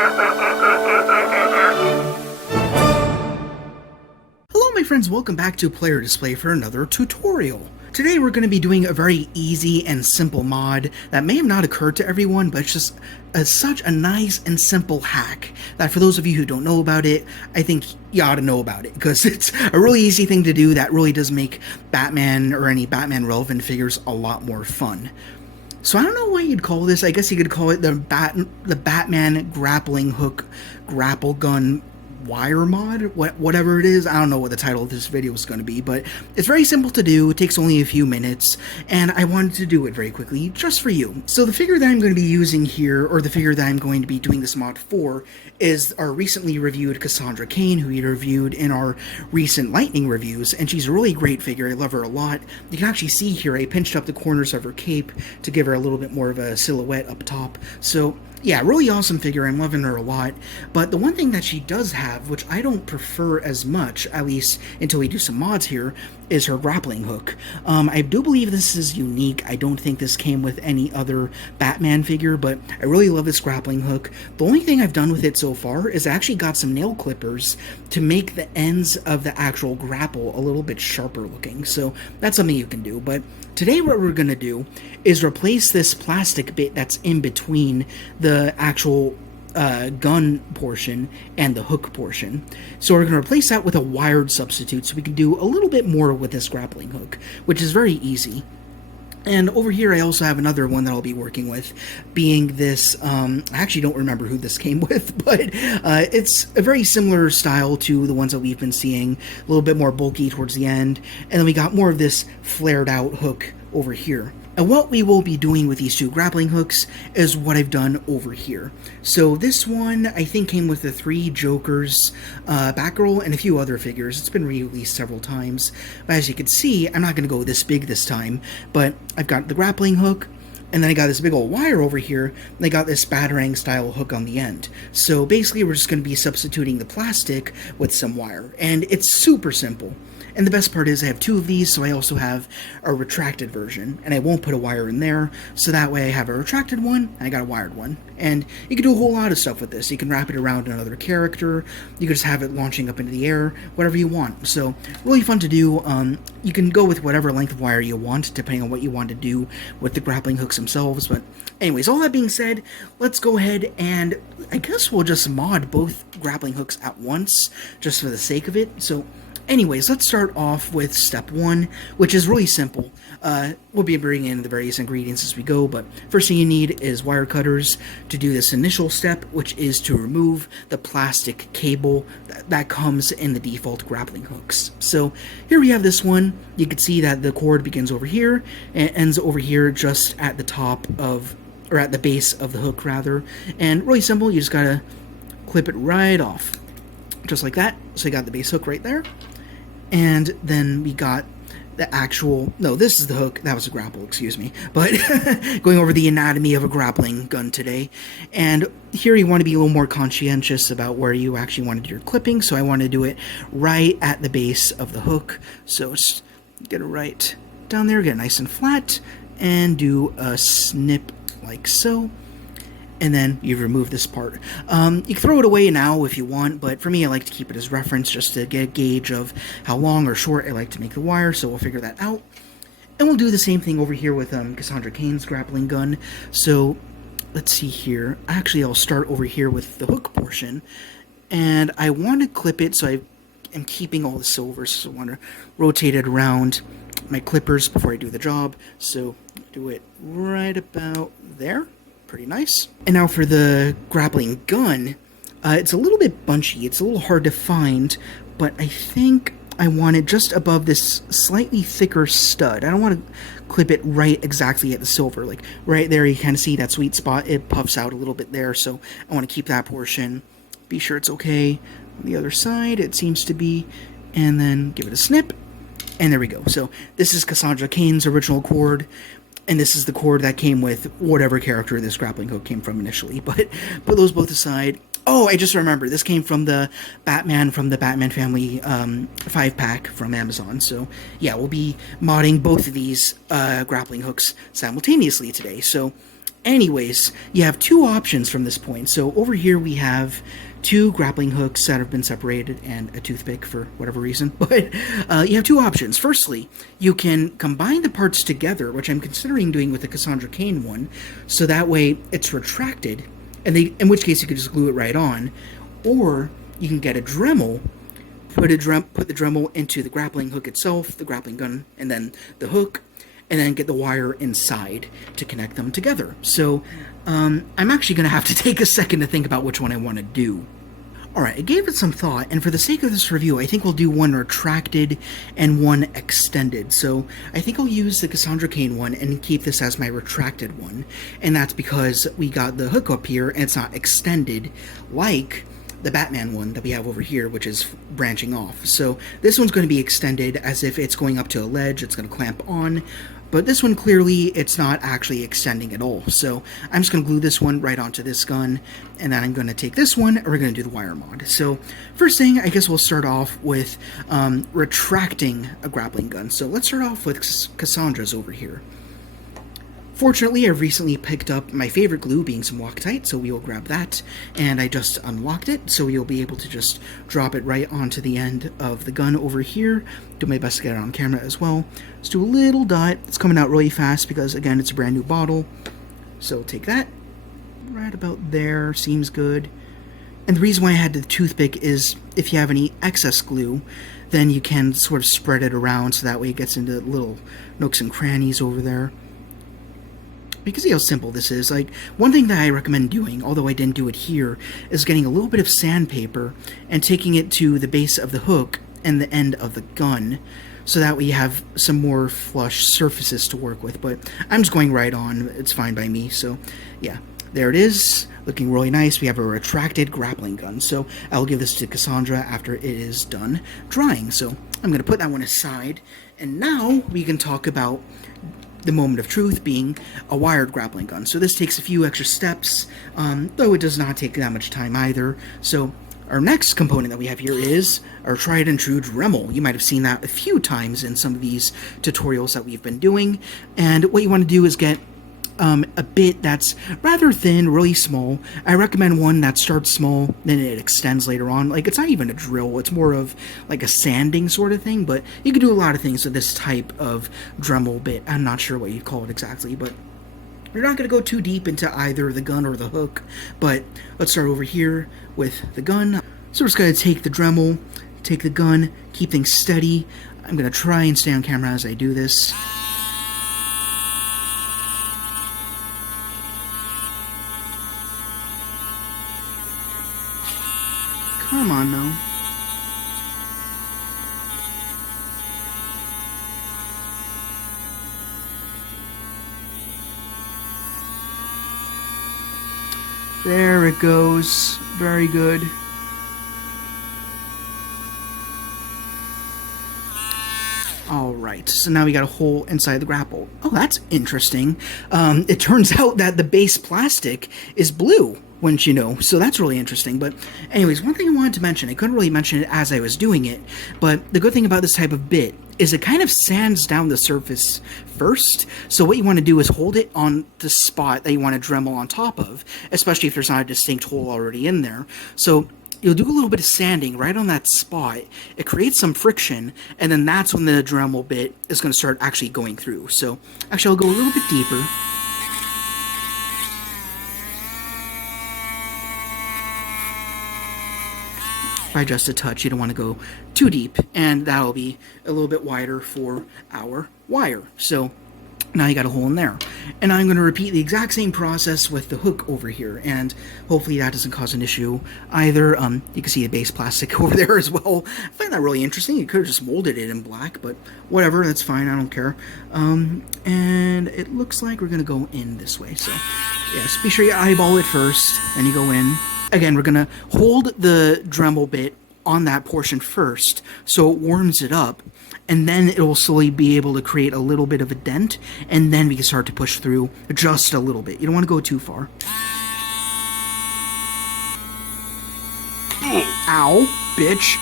Hello my friends, welcome back to Player Display for another tutorial. Today we're going to be doing a very easy and simple mod that may have not occurred to everyone, but it's just such a nice and simple hack that for those of you who don't know about it, I think you ought to know about it, because it's a really easy thing to do that really does make Batman or any Batman relevant figures a lot more fun. So I don't know what you'd call this. I guess you could call it the Batman grappling hook grapple gun wire mod, whatever it is. I don't know what the title of this video is going to be, but it's very simple to do. It takes only a few minutes, and I wanted to do it very quickly just for you. So the figure that I'm going to be using here, or the figure that I'm going to be doing this mod for, is our recently reviewed Cassandra Cain, who we reviewed in our recent Lightning reviews, and she's a really great figure. I love her a lot. You can actually see here I pinched up the corners of her cape to give her a little bit more of a silhouette up top. So yeah, really awesome figure. I'm loving her a lot. But the one thing that she does have, which I don't prefer as much, at least until we do some mods here, is her grappling hook. I do believe this is unique. I don't think this came with any other Batman figure, but I really love this grappling hook. The only thing I've done with it so far is I actually got some nail clippers to make the ends of the actual grapple a little bit sharper looking. So that's something you can do. But today what we're going to do is replace this plastic bit that's in between the actual gun portion and the hook portion. So we're going to replace that with a wired substitute so we can do a little bit more with this grappling hook, which is very easy. And over here I also have another one that I'll be working with, being this, I actually don't remember who this came with, but it's a very similar style to the ones that we've been seeing, a little bit more bulky towards the end, and then we got more of this flared out hook over here. And what we will be doing with these two grappling hooks is what I've done over here. So this one, I think, came with the 3 Jokers, Batgirl, and a few other figures. It's been re-released several times. But as you can see, I'm not going to go this big this time, but I've got the grappling hook, and then I got this big old wire over here, and I got this Batarang style hook on the end. So basically we're just going to be substituting the plastic with some wire, and it's super simple. And the best part is I have 2 of these, so I also have a retracted version, and I won't put a wire in there, so that way I have a retracted one, and I got a wired one. And you can do a whole lot of stuff with this. You can wrap it around another character, you can just have it launching up into the air, whatever you want. So, really fun to do. You can go with whatever length of wire you want, depending on what you want to do with the grappling hooks themselves. But anyways, all that being said, let's go ahead and I guess we'll just mod both grappling hooks at once, just for the sake of it. So anyways, let's start off with step 1, which is really simple. We'll be bringing in the various ingredients as we go, but first thing you need is wire cutters to do this initial step, which is to remove the plastic cable that comes in the default grappling hooks. So here we have this one. You can see that the cord begins over here and ends over here just at the top of, or at the base of the hook rather. And really simple, you just gotta clip it right off, just like that. So you got the base hook right there. And then we got the actual, no, this is the hook, that was a grapple, excuse me, but going over the anatomy of a grappling gun today. And here you want to be a little more conscientious about where you actually want to do your clipping, so I want to do it right at the base of the hook. So just get it right down there, get it nice and flat, and do a snip like so. And then you remove this part. You can throw it away now if you want, but for me I like to keep it as reference just to get a gauge of how long or short I like to make the wire, so we'll figure that out. And we'll do the same thing over here with Cassandra Cain's grappling gun. So let's see here. Actually, I'll start over here with the hook portion. And I want to clip it, so I am keeping all the silver, so I want to rotate it around my clippers before I do the job. So do it right about there. Pretty nice. And now for the grappling gun, it's a little bit bunchy, it's a little hard to find, but I think I want it just above this slightly thicker stud. I don't want to clip it right exactly at the silver, like right there you kind of see that sweet spot, it puffs out a little bit there, so I want to keep that portion, be sure it's okay. On the other side, it seems to be, and then give it a snip, and there we go. So this is Cassandra Cain's original cord. And this is the cord that came with whatever character this grappling hook came from initially. But put those both aside. Oh, I just remember. This came from the Batman Family 5-pack from Amazon. So, yeah, we'll be modding both of these grappling hooks simultaneously today. So, Anyways, you have two options from this point. So over here we have two grappling hooks that have been separated and a toothpick for whatever reason. But you have two options. Firstly, you can combine the parts together, which I'm considering doing with the Cassandra Cain one, so that way it's retracted, and in which case you could just glue it right on. Or you can get a Dremel, put the Dremel into the grappling hook itself, the grappling gun, and then the hook, and then get the wire inside to connect them together. So I'm actually going to have to take a second to think about which one I want to do. Alright, I gave it some thought, and for the sake of this review, I think we'll do one retracted and one extended. So I think I'll use the Cassandra Cain one and keep this as my retracted one. And that's because we got the hook up here and it's not extended like the Batman one that we have over here, which is branching off. So this one's going to be extended as if it's going up to a ledge, it's going to clamp on. But this one, clearly, it's not actually extending at all. So I'm just going to glue this one right onto this gun, and then I'm going to take this one, and we're going to do the wire mod. So first thing, I guess we'll start off with retracting a grappling gun. So let's start off with Cassandra's over here. Fortunately, I've recently picked up my favorite glue, being some Loctite, so we will grab that, and I just unlocked it, so you'll be able to just drop it right onto the end of the gun over here. Do my best to get it on camera as well. Let's do a little dot. It's coming out really fast because, again, it's a brand new bottle. So take that. Right about there. Seems good. And the reason why I had the toothpick is if you have any excess glue, then you can sort of spread it around so that way it gets into little nooks and crannies over there. You can see how simple this is. Like, one thing that I recommend doing, although I didn't do it here, is getting a little bit of sandpaper and taking it to the base of the hook and the end of the gun, so that way you have some more flush surfaces to work with. But I'm just going right on. It's fine by me. So, yeah. There it is. Looking really nice. We have a retracted grappling gun. So I'll give this to Cassandra after it is done drying. So I'm going to put that one aside. And now we can talk about the moment of truth, being a wired grappling gun. So this takes a few extra steps, though it does not take that much time either. So our next component that we have here is our tried and true Dremel. You might have seen that a few times in some of these tutorials that we've been doing. And what you want to do is get a bit that's rather thin, really small. I recommend one that starts small, then it extends later on. Like, it's not even a drill, it's more of like a sanding sort of thing, but you can do a lot of things with this type of Dremel bit. I'm not sure what you'd call it exactly, but you're not going to go too deep into either the gun or the hook. But let's start over here with the gun. So we're just going to take the Dremel, take the gun, keep things steady. I'm going to try and stay on camera as I do this. Come on, now. There it goes. Very good. Alright, so now we got a hole inside the grapple. Oh, that's interesting. It turns out that the base plastic is blue, wouldn't you know? So that's really interesting. But anyways, one thing I wanted to mention, I couldn't really mention it as I was doing it, but the good thing about this type of bit is it kind of sands down the surface first. So what you want to do is hold it on the spot that you want to Dremel on top of, especially if there's not a distinct hole already in there. So you'll do a little bit of sanding right on that spot. It creates some friction, and then that's when the Dremel bit is going to start actually going through. So actually, I'll go a little bit deeper. By just a touch, you don't want to go too deep, and that'll be a little bit wider for our wire. So now you got a hole in there. And I'm going to repeat the exact same process with the hook over here, and hopefully that doesn't cause an issue either. You can see the base plastic over there as well. I find that really interesting. You could have just molded it in black, but whatever, that's fine, I don't care. And it looks like we're going to go in this way. So yes, be sure you eyeball it first, then you go in. Again, we're going to hold the Dremel bit on that portion first, so it warms it up, and then it will slowly be able to create a little bit of a dent, and then we can start to push through just a little bit. You don't want to go too far. Ow, bitch.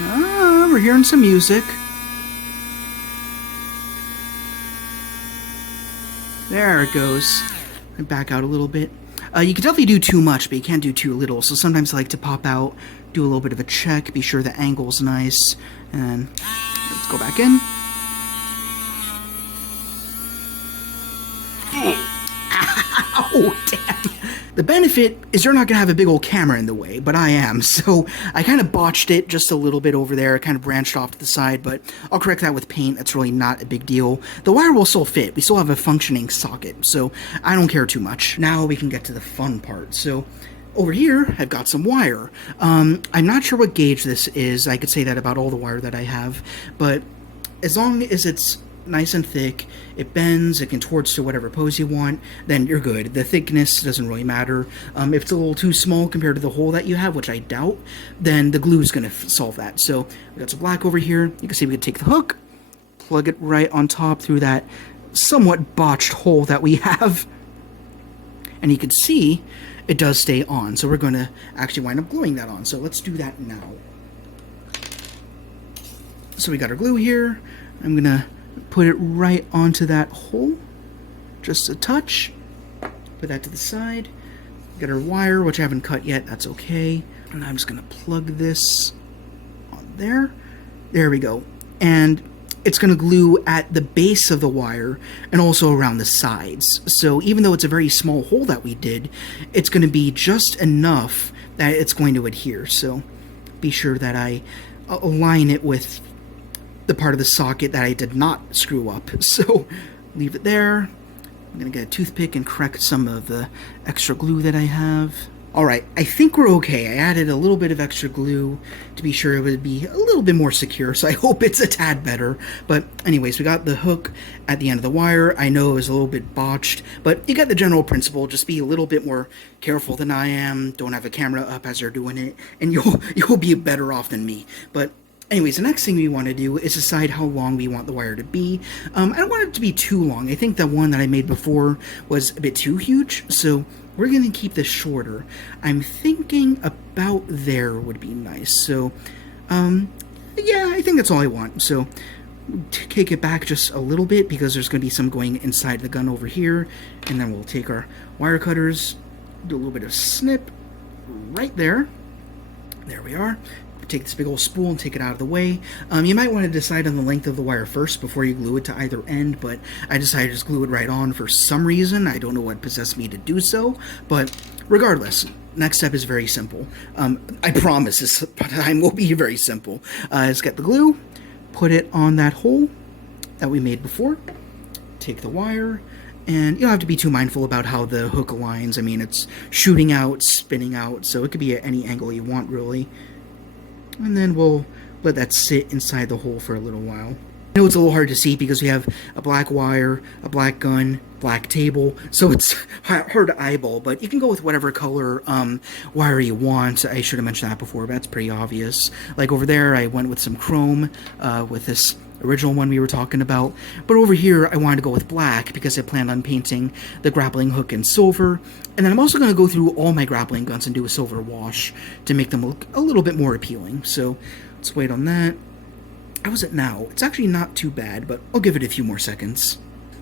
Ah, we're hearing some music. There it goes. Back out a little bit. You can definitely do too much, but you can't do too little. So sometimes I like to pop out, do a little bit of a check, be sure the angle's nice, and let's go back in. Oh, damn. The benefit is you're not going to have a big old camera in the way, but I am. So I kind of botched it just a little bit over there. It kind of branched off to the side, but I'll correct that with paint. That's really not a big deal. The wire will still fit. We still have a functioning socket, so I don't care too much. Now we can get to the fun part. So over here, I've got some wire. I'm not sure what gauge this is. I could say that about all the wire that I have, but as long as it's nice and thick, it bends, it contorts to whatever pose you want, then you're good. The thickness doesn't really matter. If it's a little too small compared to the hole that you have, which I doubt, then the glue is going to solve that. So we got some black over here. You can see we can take the hook, plug it right on top through that somewhat botched hole that we have, and you can see it does stay on. So we're going to actually wind up gluing that on. So let's do that now. So we got our glue here. I'm going to put it right onto that hole, just a touch. Put that to the side. Get our wire, which I haven't cut yet, that's okay. And I'm just gonna plug this on there. There we go. And it's gonna glue at the base of the wire and also around the sides. So even though it's a very small hole that we did, it's gonna be just enough that it's going to adhere. So be sure that I align it with the part of the socket that I did not screw up. So leave it there. I'm gonna get a toothpick and correct some of the extra glue that I have. Alright, I think we're okay. I added a little bit of extra glue to be sure it would be a little bit more secure, so I hope it's a tad better. But anyways, we got the hook at the end of the wire. I know it was a little bit botched, but you got the general principle. Just be a little bit more careful than I am. Don't have a camera up as you're doing it, and you'll be better off than me. But anyways, the next thing we want to do is decide how long we want the wire to be. I don't want it to be too long. I think the one that I made before was a bit too huge, so we're going to keep this shorter. I'm thinking about there would be nice. So, yeah, I think that's all I want. So, take it back just a little bit because there's going to be some going inside the gun over here. And then we'll take our wire cutters, do a little bit of snip right there. There we are. Take this big old spool and take it out of the way. You might want to decide on the length of the wire first before you glue it to either end, but I decided to just glue it right on for some reason. I don't know what possessed me to do so, but regardless, next step is very simple. I promise this time will be very simple. Let's get the glue, put it on that hole that we made before, take the wire, and you don't have to be too mindful about how the hook aligns. I mean, it's shooting out, spinning out, so it could be at any angle you want, really. And then we'll let that sit inside the hole for a little while. I know it's a little hard to see because we have a black wire, a black gun, black table, so it's hard to eyeball, but you can go with whatever color wire you want. I should have mentioned that before, but that's pretty obvious. Like over there, I went with some chrome with this original one we were talking about, but over here I wanted to go with black because I planned on painting the grappling hook in silver, and then I'm also going to go through all my grappling guns and do a silver wash to make them look a little bit more appealing. So let's wait on that. How is it now? It's actually not too bad, but I'll give it a few more seconds.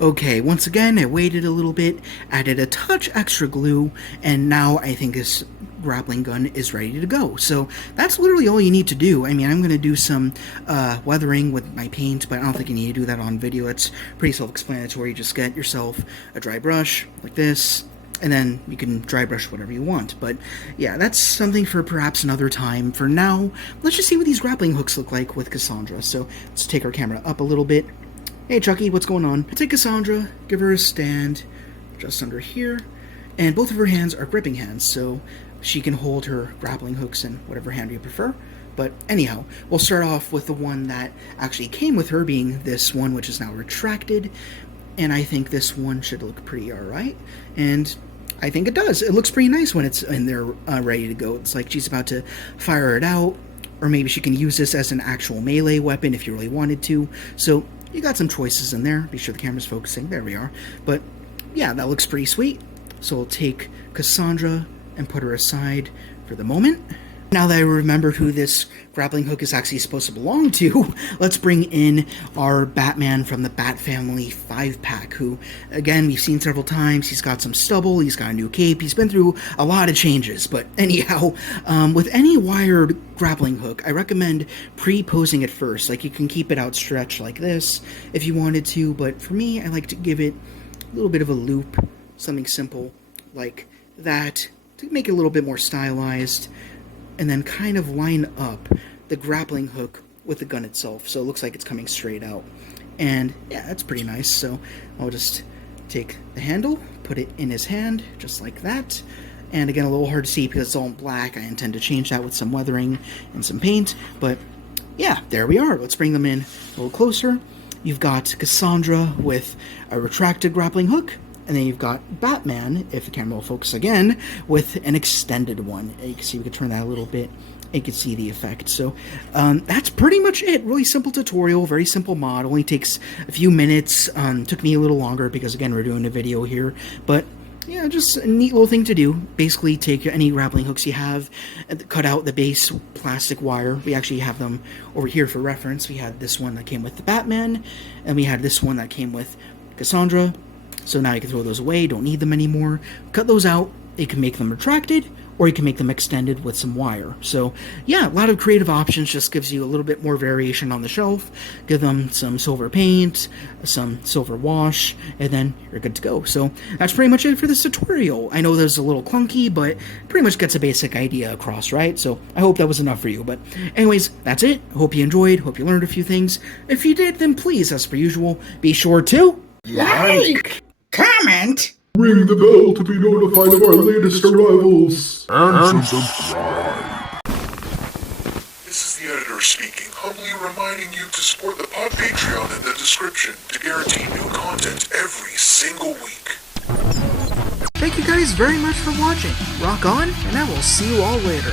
Okay, once again, I waited a little bit, added a touch extra glue, and now I think this grappling gun is ready to go. So that's literally all you need to do. I mean, I'm going to do some weathering with my paint, but I don't think you need to do that on video. It's pretty self-explanatory. Just get yourself a dry brush like this, and then you can dry brush whatever you want. But yeah, that's something for perhaps another time. For now, let's just see what these grappling hooks look like with Cassandra. So let's take our camera up a little bit. Hey Chucky, what's going on? Take Cassandra, give her a stand just under here, and both of her hands are gripping hands, so she can hold her grappling hooks in whatever hand you prefer. But anyhow, we'll start off with the one that actually came with her, being this one, which is now retracted, and I think this one should look pretty alright, and I think it does. It looks pretty nice when it's in there ready to go. It's like she's about to fire it out, or maybe she can use this as an actual melee weapon if you really wanted to. So you got some choices in there. Be sure the camera's focusing. There we are. But yeah, that looks pretty sweet. So we'll take Cassandra and put her aside for the moment. Now that I remember who this grappling hook is actually supposed to belong to, let's bring in our Batman from the Bat Family 5-pack, who, again, we've seen several times. He's got some stubble, he's got a new cape, he's been through a lot of changes. But anyhow, with any wired grappling hook, I recommend pre-posing it first. Like, you can keep it outstretched like this if you wanted to, but for me, I like to give it a little bit of a loop, something simple like that, to make it a little bit more stylized, and then kind of line up the grappling hook with the gun itself, so it looks like it's coming straight out. And yeah, that's pretty nice. So I'll just take the handle, put it in his hand, just like that. And again, a little hard to see because it's all in black. I intend to change that with some weathering and some paint, but yeah, there we are. Let's bring them in a little closer. You've got Cassandra with a retracted grappling hook, and then you've got Batman, if the camera will focus again, with an extended one. You can see we can turn that a little bit, and you can see the effect. So that's pretty much it. Really simple tutorial, very simple mod. Only takes a few minutes. Took me a little longer because, again, we're doing a video here. But yeah, just a neat little thing to do. Basically, take any grappling hooks you have, cut out the base plastic wire. We actually have them over here for reference. We had this one that came with the Batman, and we had this one that came with Cassandra. So now you can throw those away, don't need them anymore. Cut those out. You can make them retracted, or you can make them extended with some wire. So yeah, a lot of creative options. Just gives you a little bit more variation on the shelf. Give them some silver paint, some silver wash, and then you're good to go. So that's pretty much it for this tutorial. I know that was a little clunky, but pretty much gets a basic idea across, right? So I hope that was enough for you. But anyways, that's it. Hope you enjoyed. Hope you learned a few things. If you did, then please, as per usual, be sure to like, comment, ring the bell to be notified of our latest arrivals, and subscribe. This is the editor speaking, humbly reminding you to support the pod Patreon in the description to guarantee new content every single week. Thank you guys very much for watching. Rock on, and I will see you all later.